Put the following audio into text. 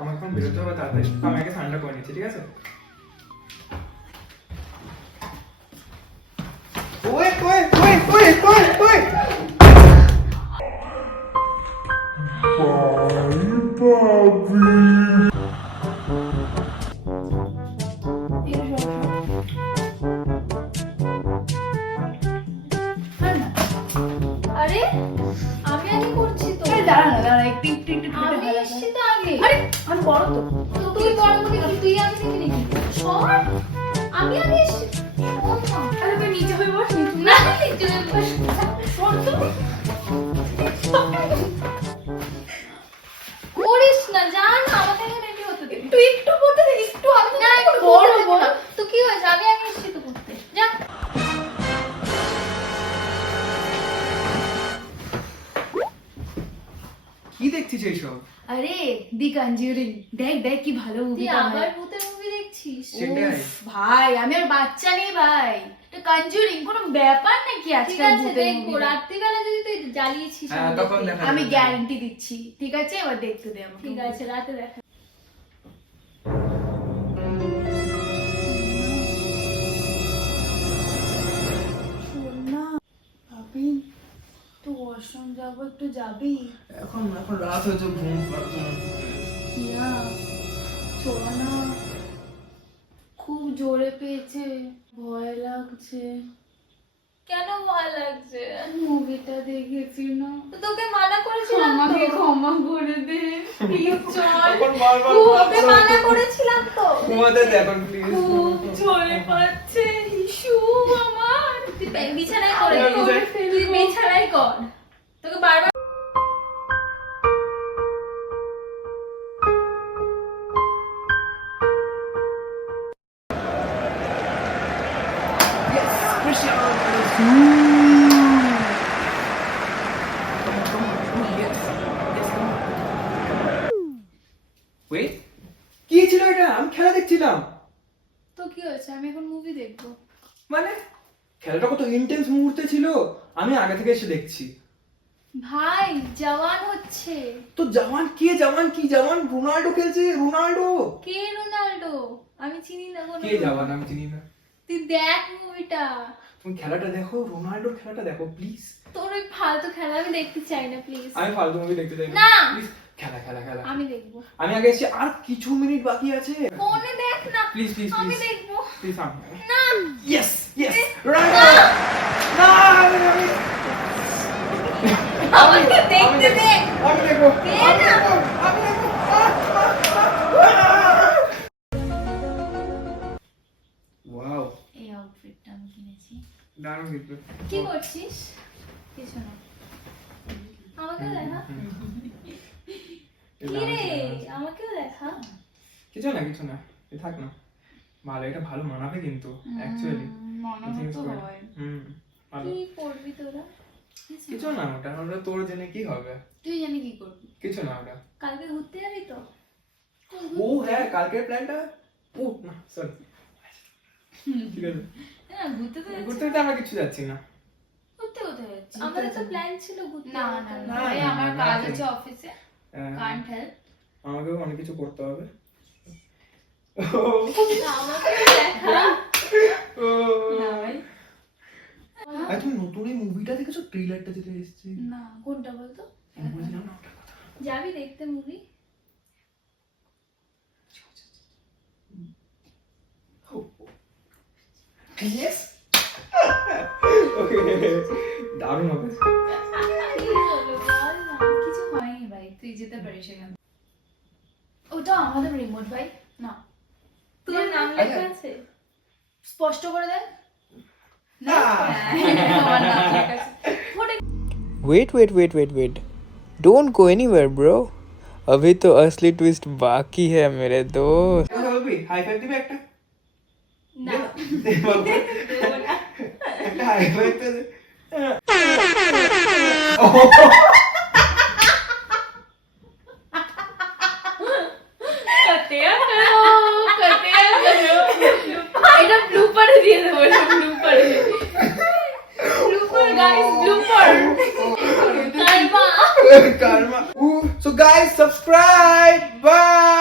আমার এখন বেরোতে হবে তাড়াতাড়ি, আমি আগে ঠান্ডা করে নিচ্ছি, ঠিক আছে? ওই ওই ওই ওই ওই ওই আরে আমি আগে করছি তো। দাঁড়া না, দাঁড়া একটু একটু একটু আমি এসছি তো আগে। আরে আমি বড় তো। তুই বড় মধ্যে কি তুই আগে থেকে নাকি? সর, আমি আগে এসছি। শোন না। আরে তুই নিচে হয়ে বস। না নিচে বস। শোন তো। করিস না, যা না, আমাকে আগে রেডি হতে দে। একটু একটু বলতে দে, একটু আমি না তো একটু বড় বড় বড়। বড়। তো কি হয়েছে, আমি আগে এসছি তো করতে। যা। কি দেখছিস এইসব? আরে দি কনজিউরিং, দেখ দেখ কি ভালো মুভি। তুই আবার ভূতের মুভি দেখছিস? সেটাই। ভাই আমি আর বাচ্চা নেই ভাই, এটা কনজিউরিং কোনো ব্যাপার নাকি ঠিক আজকাল আছে ভূতের দেখবো, movie? রাত্রিবেলা যদি তুই জ্বালিয়েছিস হ্যাঁ, আমি তখন দেখবো। দেখা আমি গ্যারান্টি দিচ্ছি, ঠিক আছে? এবার দেখতে দে আমাকে। ঠিক আছে, রাতে দেখা। শোন না ভাবি, তো ওয়াশরুম যাবো, একটু যাবি? এখন এখন রাত হয়েছে, ঘুম পাচ্ছে না। না শোন না, খুব জোরে পেয়েছে, ভয় লাগছে। কেন ভয় লাগছে? মুভিটা দেখেছি না, তো তোকে মানা করেছিলাম তো। আমাকে ক্ষমা করে দে প্লিজ, চল। এখন বারবার তোকে মানা করেছিলাম তো। ঘুমাতে দে এখন প্লিজ। খুব জোরে পাচ্ছে ইস্যু আমার। তুই বিছানায় করে আমি দে। বিছানায়- তুই বিছানায় কর। তোকে বারবার Wait, কি ছিল এটা? আমি খেলা দেখছিলাম। তো কি হয়েছে, আমি এখন মুভি দেখবো। মানে খেলাটা কত ইন্টেন্স মুহূর্তে ছিল, আমি আগে থেকে এসে দেখছি। ভাই জওয়ান হচ্ছে। তো জামান কে, জামান কি, জামান রোনাল্ডো খেলছে, রোনাল্ডো। কে রোনাল্ডো? আমি চিনি না কোনো। কে জামান আমি চিনি না। তুই দেখ মুভিটা। তুমি খেলাটা দেখো, রোনাল্ডোর খেলাটা দেখো প্লিজ। তোর ওই ফালতু খেলা আমি দেখতে চাই না প্লিজ। আমি ফালতু মুভি দেখতে চাই না। প্লিজ খেলা খেলা খেলা। আমি দেখবো। আমি আগে এসেছি, আর কিছু মিনিট বাকি আছে। ফোনে দেখ না। প্লিজ প্লিজ আমি প্লিজ দেখবো। প্লিজ। না। Yes yes Ronaldo. না আমাকে দেখতে দে। আমি দেখবো, দে আমি না। দেখবো, আমি দেখবো। ওয়াও, এই আউটফিটটা আমি কিনেছি। দারুণ কিন্তু। কি করছিস? কিছু না। আমাকে দেখা। কি রে? আমাকেও দেখা। কিছু না কিছু না, এ থাক না। ভালো, এটা ভালো মানাবে কিন্তু অ্যাকচুয়ালি। মানানো তো হয়। ভালো। কি করবি তোরা? কিছু না, ওটা তোর জেনে কি হবে? তুই জানি কি করবি? কিছু না ওটা। কালকে ঘুরতে যাবি তো? ও হ্যাঁ, কালকের প্ল্যানটা। ও না সরি, ঠিক আছে। না ঘুরতে তো ঘুরতে তো আমরা কিছু যাচ্ছি না। ঘুরতে কোথায় যাচ্ছিস? আমাদের তো প্ল্যান ছিল ঘুরতে না যাওয়ার। না না, না, এই না, আমার না, কাজ না। আছে অফিসে, হ্যাঁ, কান্ট হেল্প। আমাকেও অনেক কিছু করতে হবে। আমাকে দেখা। ও না ভাই, আরে তুমি নতুন এই মুভিটা দেখেছো? ট্রেলারটা যেটা এসেছে, না কোনটা বলতো? আমি বলছিলাম না ওটার কথা। যাবি দেখতে মুভি? Yes. Okay. দারুণ হবে। কি হলো বল না। কিছু হয়নি ভাই, তুই যেতে পারিস এখানে। ওটা আমাদের রিমোট ভাই, না তোর নাম লেখা আছে? স্পষ্ট করে দেখ। না। আমার নাম লেখা আছে। Wait don't go anywhere bro अभी तो असली ट्विस्ट बाकी है मेरे दोस्त কথা বলবি? হাই ফাইভ দিবি একটা? না। দে বলবো। দেবো না। একটা হাই ফাইভ দে। कटिया करो। এটা guys, blooper. Karma. Karma. So guys, subscribe. Bye.